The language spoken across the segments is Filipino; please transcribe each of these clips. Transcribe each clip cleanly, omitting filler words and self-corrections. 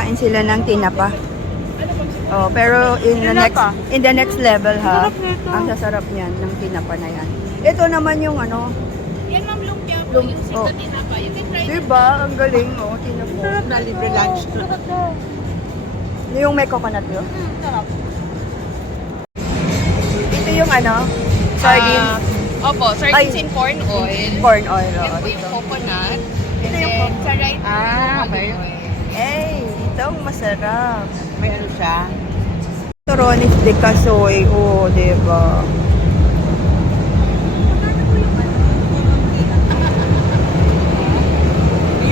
kumakain sila ng tinapa. Oh, pero in the next level ha. Ang sasarap niyan ng tinapa na yan. Ito naman yung ano. Yan ma'am, lumpia po yung sito tinapa. You can try it. Diba? Ang galing, oh. Tinapa. Sarap na libre lunch. Yung may coconut yun? Sarap. Ito yung ano? Sardines. Opo, sardines in corn oil. Corn oil. Yan Oh, po yung coconut. Ito yung Sa right okay. Eh, itong masarap. May ano siya? Torones de Casoy. Oh, diba?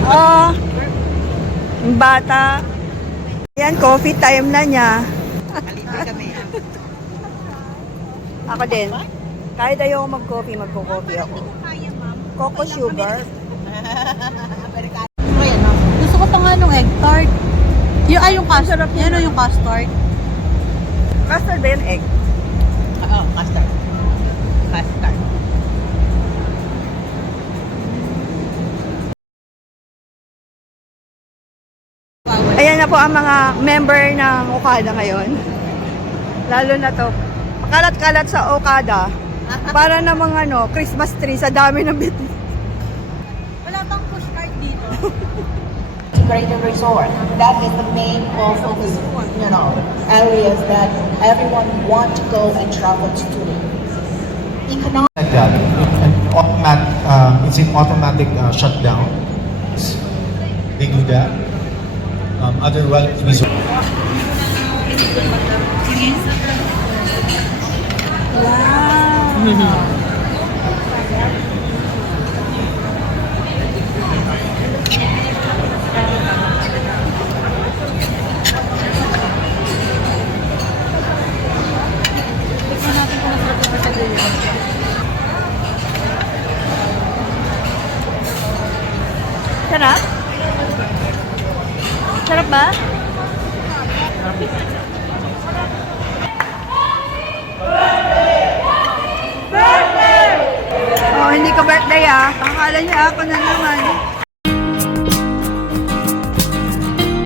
Ah, yung bata. Yan, coffee time na niya. Alibre kami. Ako din. Kahit ayaw mag-coffee, magko-coffee ako. Coco sugar. Ayan, no? Gusto ko pa nga nung egg tart. Yung custard. Yan o yung custard. Custard ba yung egg? Oo, custard. Custard. Ayan na po ang mga member ng Okada ngayon. Lalo na to. Kalat-kalat sa Okada. Para namang ano, Christmas tree sa dami ng bit. Wala bang push cart dito? Integrated resort. That is the main of these, areas that everyone want to go and travel to. Economic. Like that, it's in automatic shutdown. They do that. Other wellness resorts. Sarap? Sarap ba? Oh, hindi ko birthday ah. Akala niya ako na naman.